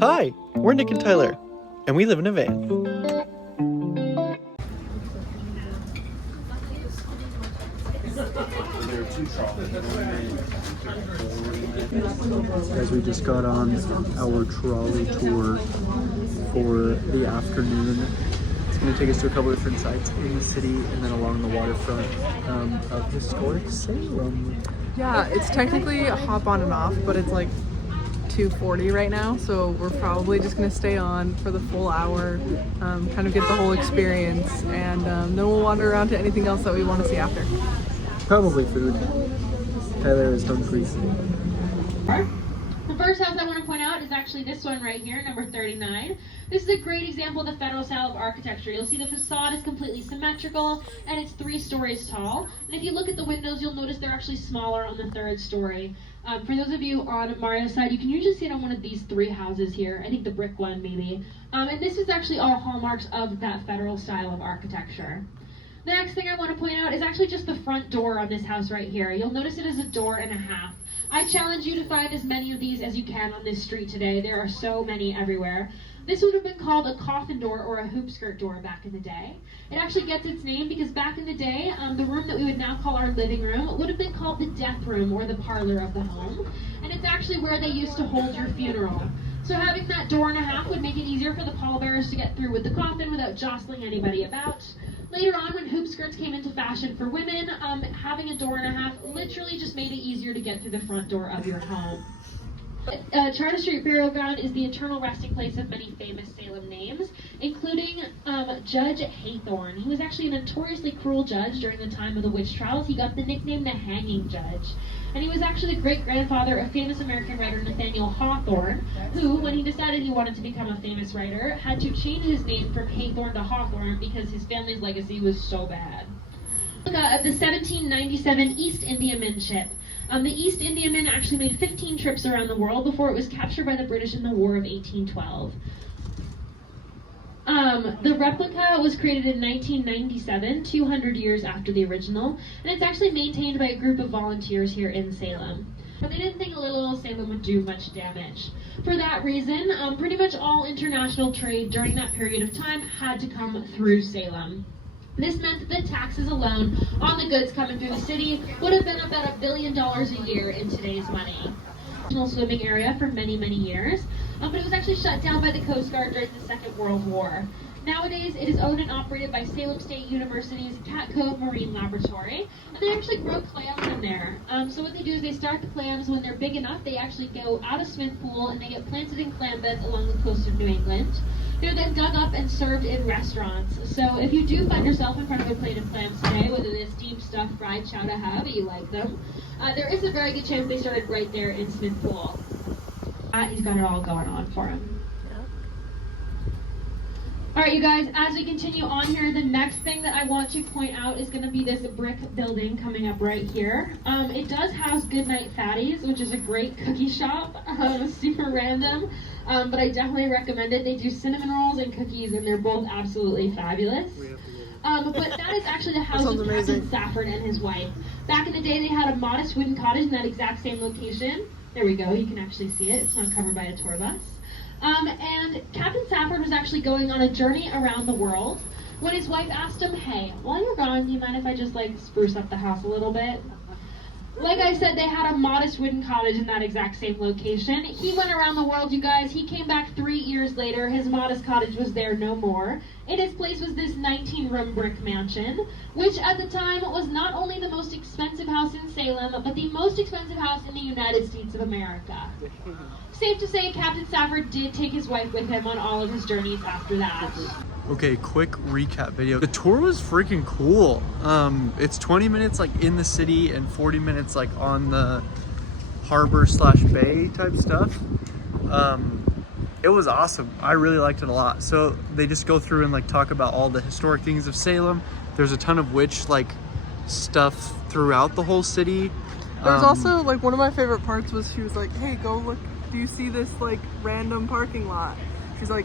Hi, we're Nick and Tyler, and we live in a van. Guys, we just got on our trolley tour for the afternoon. It's going to take us to a couple different sites in the city and then along the waterfront of historic Salem. Yeah, it's technically a hop on and off, but it's like 2:40 right now, so we're probably just gonna stay on for the full hour, kind of get the whole experience, and then we'll wander around to anything else that we want to see after. Probably food. Tyler is hungry. The first house I want to point out is actually this one right here, number 39. This is a great example of the federal style of architecture. You'll see the facade is completely symmetrical and it's 3 stories tall. And if you look at the windows, you'll notice they're actually smaller on the 3rd story. For those of you on Mario's side, you can usually see it on one of these 3 houses here. I think the brick one maybe. And this is actually all hallmarks of that federal style of architecture. The next thing I want to point out is actually just the front door on this house right here. You'll notice it is a door and a half. I challenge you to find as many of these as you can on this street today. There are so many everywhere. This would have been called a coffin door or a hoop skirt door back in the day. It actually gets its name because back in the day, the room that we would now call our living room would have been called the death room or the parlor of the home. And it's actually where they used to hold your funeral. So having that door and a half would make it easier for the pallbearers to get through with the coffin without jostling anybody about. Later on, when hoop skirts came into fashion for women, having a door and a half literally just made it easier to get through the front door of your home. Charter Street Burial Ground is the eternal resting place of many famous Salem names, including Judge Haythorne. He was actually a notoriously cruel judge during the time of the witch trials. He got the nickname the Hanging Judge. And he was actually the great-grandfather of famous American writer Nathaniel Hawthorne, who, when he decided he wanted to become a famous writer, had to change his name from Haythorne to Hawthorne because his family's legacy was so bad. Of the 1797 East Indiaman ship. The East Indiaman actually made 15 trips around the world before it was captured by the British in the War of 1812. The replica was created in 1997, 200 years after the original, and it's actually maintained by a group of volunteers here in Salem. But they didn't think a little Salem would do much damage. For that reason, pretty much all international trade during that period of time had to come through Salem. This meant that the taxes alone on the goods coming through the city would have been about $1 billion a year in today's money. Swimming area for many, many years, but it was actually shut down by the Coast Guard during the Second World War. Nowadays, it is owned and operated by Salem State University's Cat Cove Marine Laboratory, and they actually grow clams in there. So what they do is they start the clams when they're big enough. They actually go out of Smith Pool and they get planted in clam beds along the coast of New England. They're then dug up and served in restaurants. So if you do find yourself in front of a plate of clams today, whether they're steamed, stuffed, fried, chowder, however you like them, there is a very good chance they started right there in Smith Pool. He's got it all going on for him. Alright, you guys, as we continue on here, the next thing that I want to point out is going to be this brick building coming up right here. It does house Goodnight Fatties, which is a great cookie shop. Super random, but I definitely recommend it. They do cinnamon rolls and cookies, and they're both absolutely fabulous. But that is actually the house of Captain Safford and his wife. Back in the day, they had a modest wooden cottage in that exact same location. There we go, you can actually see it. It's not covered by a tour bus. And Captain Safford was actually going on a journey around the world when his wife asked him, hey, while you're gone, do you mind if I just spruce up the house a little bit? Like I said, they had a modest wooden cottage in that exact same location. He went around the world, you guys. He came back 3 years later. His modest cottage was there no more. In its place was this 19-room brick mansion, which at the time was not only the most expensive house in Salem, but the most expensive house in the United States of America. Safe to say, Captain Safford did take his wife with him on all of his journeys after that. Okay, quick recap video. The tour was freaking cool. It's 20 minutes in the city and 40 minutes on the harbor / bay type stuff. It was awesome. I really liked it a lot. So they just go through and talk about all the historic things of Salem. There's a ton of witch stuff throughout the whole city. There was also one of my favorite parts was she was like, hey, go look, do you see this random parking lot? She's like,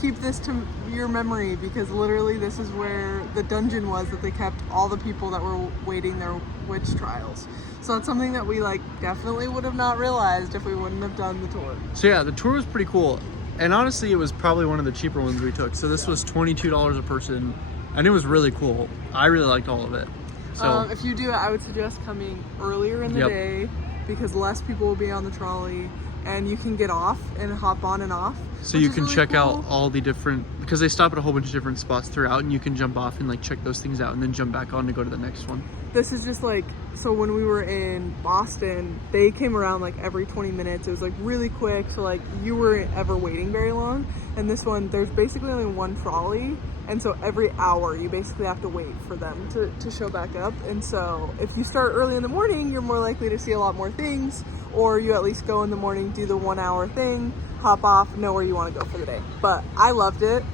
keep this to your memory because literally this is where the dungeon was that they kept all the people that were waiting their witch trials. So it's something that we like definitely would have not realized if we wouldn't have done the tour. So yeah, the tour was pretty cool. And honestly, it was probably one of the cheaper ones we took. So this was $22 a person, and it was really cool. I really liked all of it. So if you do it, I would suggest coming earlier in the day because less people will be on the trolley and you can get off and hop on and off. So you can really check cool. out all the different, because they stop at a whole bunch of different spots throughout, and you can jump off and like check those things out and then jump back on to go to the next one. This is just like, so when we were in Boston, they came around like every 20 minutes. It was like really quick, so like you weren't ever waiting very long. And this one, there's basically only one trolley, and so every hour you basically have to wait for them to show back up. And so if you start early in the morning, you're more likely to see a lot more things, or you at least go in the morning, do the 1 hour thing, hop off, know where you want to go for the day. But I loved it.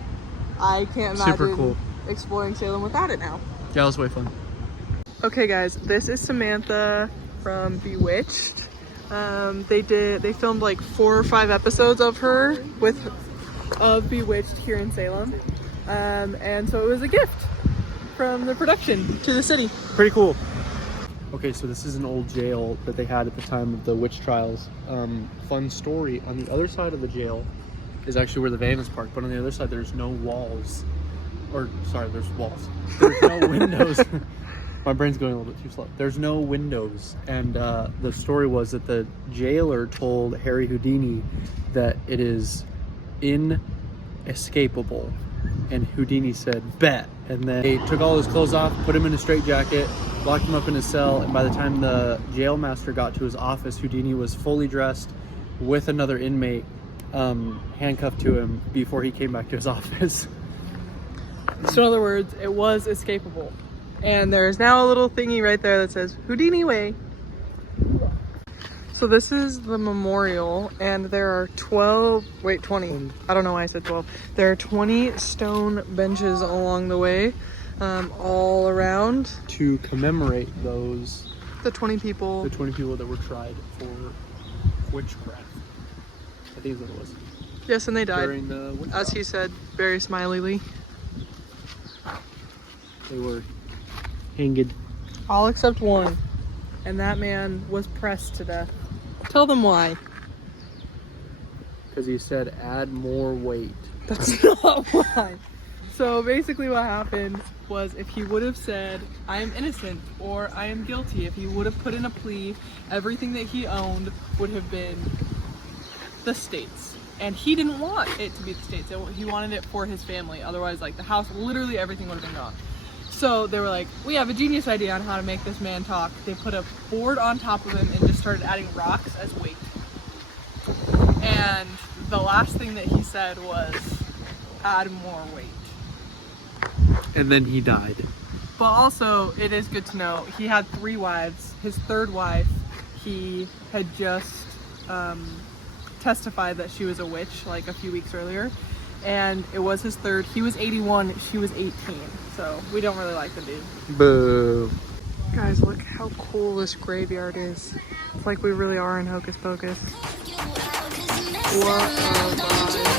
I can't imagine Super cool. exploring Salem without it now. Yeah, it was way fun. Okay guys, this is Samantha from Bewitched. They filmed like 4 or 5 episodes of her of Bewitched here in Salem. And so it was a gift from the production to the city. Pretty cool. Okay, so this is an old jail that they had at the time of the witch trials. Fun story, on the other side of the jail is actually where the van is parked, but on the other side there's no walls. Or, sorry, there's walls. There's no windows. My brain's going a little bit too slow. There's no windows, and the story was that the jailer told Harry Houdini that it is inescapable, and Houdini said, bet. And then they took all his clothes off, put him in a straitjacket, locked him up in his cell, and by the time the jail master got to his office, Houdini was fully dressed with another inmate handcuffed to him before he came back to his office. So in other words, it was escapable. And there is now a little thingy right there that says Houdini Way. So this is the memorial, and there are 20. I don't know why I said 12. There are 20 stone benches along the way, all around. To commemorate those, The 20 people. the 20 people that were tried for witchcraft. I think is what it was. Yes, and they died. During the witch As he trials. said, very smileyly. They were hanged. All except one. And that man was pressed to death. Tell them why. Because he said, add more weight. That's not why. So basically what happened was if he would have said, I am innocent or I am guilty, if he would have put in a plea, everything that he owned would have been the states. And he didn't want it to be the states. He wanted it for his family. Otherwise, like the house, literally everything would have been gone. So they were like, we have a genius idea on how to make this man talk. They put a board on top of him and just started adding rocks as weight. And the last thing that he said was, add more weight. And then he died. But also, it is good to know, he had 3 wives. His 3rd wife, he had just testified that she was a witch like a few weeks earlier. And it was his 3rd. He was 81, she was 18. So we don't really like the dude. Boo. Guys, look how cool this graveyard is. It's like we really are in Hocus Pocus. What a vibe.